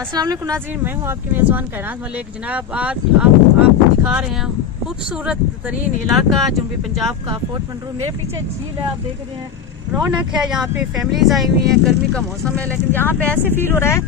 अस्सलाम वालेकुम नाज़रीन, मैं हूँ आपकी मेज़बान कायनात मलिक। जनाब आज आपको दिखा रहे हैं खूबसूरत तरीन इलाका जुम्बी पंजाब का फोर्ट मंडरू। मेरे पीछे झील है, आप देख रहे हैं, रौनक है। यहाँ पे फैमिलीज आई हुई हैं, गर्मी का मौसम है, लेकिन यहाँ पे ऐसे फील हो रहा है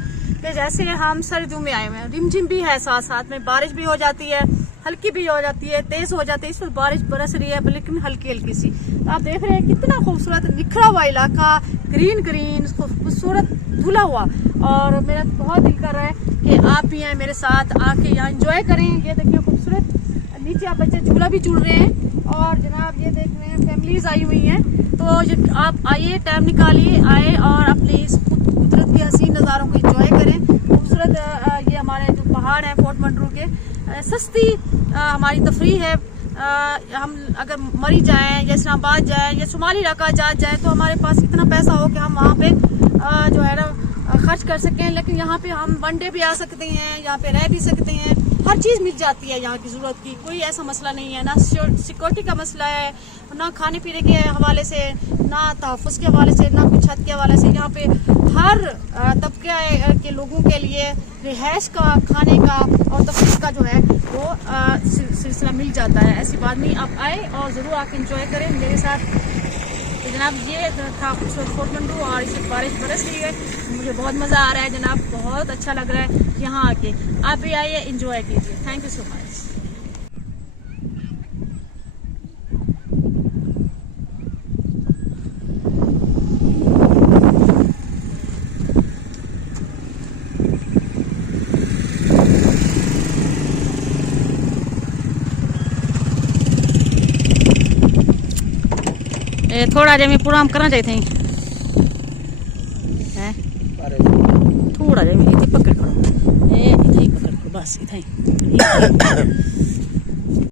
कि जैसे हम सर्दियों में आए हुए हैं। रिमझिम भी है, साथ साथ में बारिश भी हो जाती है, हल्की भी हो जाती है, तेज हो जाती है। इस वक्त बारिश बरस रही है लेकिन हल्की हल्की सी। तो आप देख रहे हैं कितना खूबसूरत निखरा हुआ इलाका, ग्रीन ग्रीन खूबसूरत धुला हुआ। और मेरा बहुत दिल कर रहा है कि आप भी आए मेरे साथ, आके यहाँ एंजॉय करें। ये देखिए खूबसूरत, नीचे आप बच्चे झूला भी झूल रहे हैं। और जनाब ये देख रहे हैं फैमिलीज आई हुई हैं। तो आप आइए, टाइम निकालिए, आए और अपने इस कुदरत के हसीन नज़ारों को एंजॉय करें। खूबसूरत ये हमारे जो पहाड़ हैं फोर्ट मंडरू के, सस्ती हमारी तफरी है। हम अगर मरी जाएं या इस्लामाबाद जाएं या शुमाली इलाका जाएं तो हमारे पास इतना पैसा हो कि हम वहाँ पे जो है ना खर्च कर सकें। लेकिन यहाँ पे हम वन डे भी आ सकते हैं, यहाँ पे रह भी सकते हैं, हर चीज़ मिल जाती है यहाँ की ज़रूरत की। कोई ऐसा मसला नहीं है, ना सिक्योरिटी का मसला है, ना खाने पीने के हवाले से, ना तहफ़्फ़ुज़ के हवाले से, ना कोई छत के हवाले से। यहाँ पे हर तबके के लोगों के लिए रिहाइश का, खाने का और तफरीह का जो है वो सिलसिला मिल जाता है। ऐसी बात नहीं, आप आए और ज़रूर आके इंजॉय करें मेरे साथ। तो जनाब ये था खूबसूरत फोर्ट मंडरू और इस बारिश बरस रही है, मुझे बहुत मज़ा आ रहा है जनाब, बहुत अच्छा लग रहा है यहाँ आके। आप भी आइए, इंजॉय कीजिए। Thank you so much. थोड़ा जमी पूरा हम करना चाहिए थे, थोड़ा जमी पकड़ करो, पकड़ बस इतना ही।